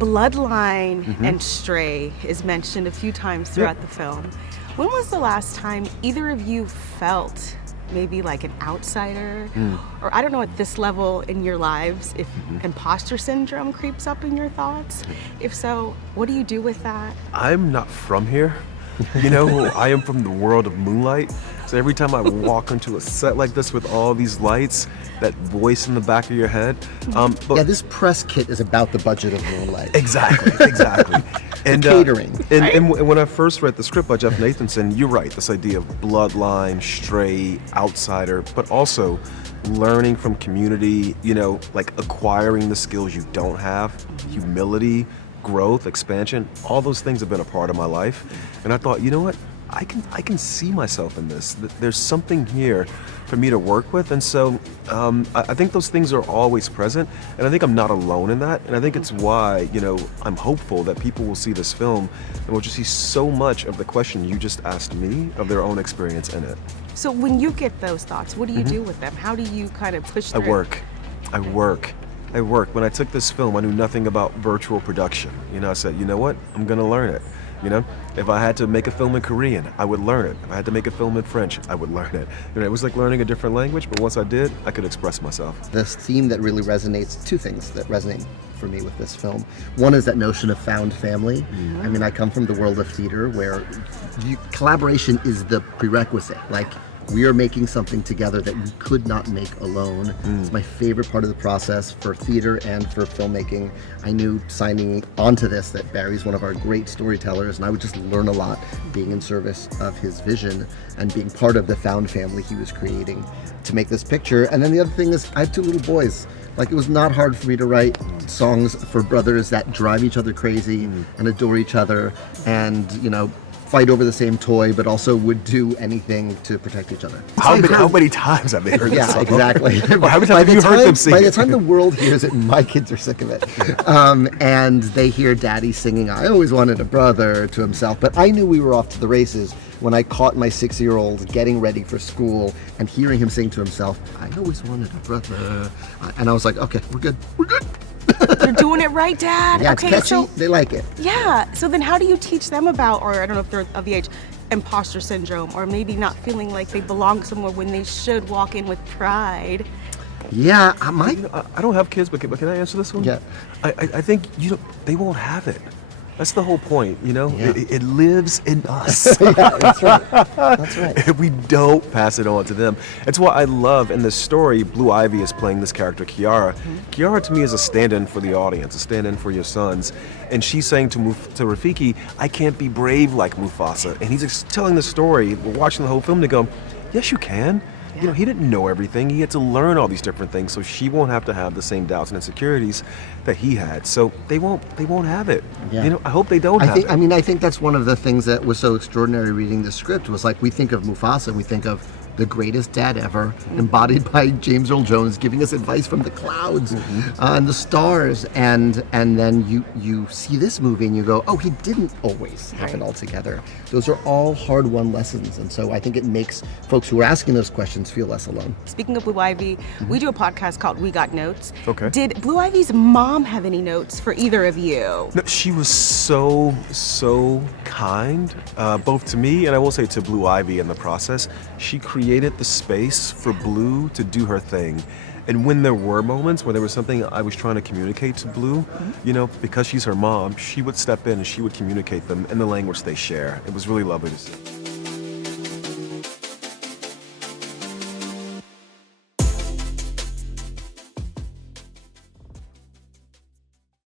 bloodline and stray is mentioned a few times throughout the film. When was the last time either of you felt maybe like an outsider, or I don't know, at this level in your lives, if imposter syndrome creeps up in your thoughts? If so, what do you do with that? I'm not from here. You know, I am from the world of moonlight. So every time I walk into a set like this with all these lights, that voice in the back of your head. Yeah, this press kit is about the budget of Moonlight. Exactly. And catering. And when I first read the script by Jeff Nathanson, you're right, this idea of bloodline, stray, outsider, but also learning from community, you know, like acquiring the skills you don't have, humility, growth, expansion, all those things have been a part of my life. And I thought, you know what? I can see myself in this. There's something here for me to work with, and so I think those things are always present, and I think I'm not alone in that, and I think it's why, you know, I'm hopeful that people will see this film and will just see so much of the question you just asked me of their own experience in it. So when you get those thoughts, what do you do with them? How do you kind of push through? I work. When I took this film, I knew nothing about virtual production. You know, I said, you know what? I'm gonna learn it. You know, if I had to make a film in Korean, I would learn it. If I had to make a film in French, I would learn it. You know, it was like learning a different language, but once I did, I could express myself. This theme that really resonates, two things that resonate for me with this film. One is that notion of found family. I mean, I come from the world of theater where collaboration is the prerequisite. Like, we are making something together that we could not make alone. It's my favorite part of the process for theater and for filmmaking. I knew signing onto this that Barry's one of our great storytellers, and I would just learn a lot being in service of his vision and being part of the found family he was creating to make this picture. And then the other thing is, I have two little boys. Like, it was not hard for me to write songs for brothers that drive each other crazy and adore each other and, you know, fight over the same toy, but also would do anything to protect each other. How many times have they heard this song? Exactly. How many times have you heard them sing? By the time the world hears it, my kids are sick of it. And they hear Daddy singing, I always wanted a brother, to himself. But I knew we were off to the races when I caught my 6-year-old getting ready for school and hearing him sing to himself, I always wanted a brother. And I was like, okay, we're good. You're doing it right, Dad. Yeah, okay, it's catchy. so They like it. yeah. So then, how do you teach them about, or I don't know if they're of the age, imposter syndrome, or maybe not feeling like they belong somewhere when they should walk in with pride? Yeah, I don't have kids, but can I answer this one? Yeah. I think they won't have it. That's the whole point, you know? Yeah. It lives in us. Yeah, that's right. That's right. If we don't pass it on to them. It's what I love in this story. Blue Ivy is playing this character, Kiara. Kiara, to me, is a stand-in for the audience, a stand-in for your sons. And she's saying to Rafiki, I can't be brave like Mufasa. And he's just telling the story. We're watching the whole film to go, yes, you can. You know, he didn't know everything. He had to learn all these different things, so she won't have to have the same doubts and insecurities that he had. So they won't have it. Yeah. You know, I hope they don't have it. I think that's one of the things that was so extraordinary reading the script was like, we think of Mufasa, we think of the greatest dad ever, embodied by James Earl Jones, giving us advice from the clouds and the stars, and then you see this movie and you go, oh, he didn't always have it all together. Those are all hard-won lessons, and so I think it makes folks who are asking those questions feel less alone. Speaking of Blue Ivy, we do a podcast called We Got Notes. Okay. Did Blue Ivy's mom have any notes for either of you? No, she was so kind, both to me and I will say to Blue Ivy in the process. She created the space for Blue to do her thing. And when there were moments where there was something I was trying to communicate to Blue, you know, because she's her mom, she would step in and she would communicate them in the language they share. It was really lovely to see.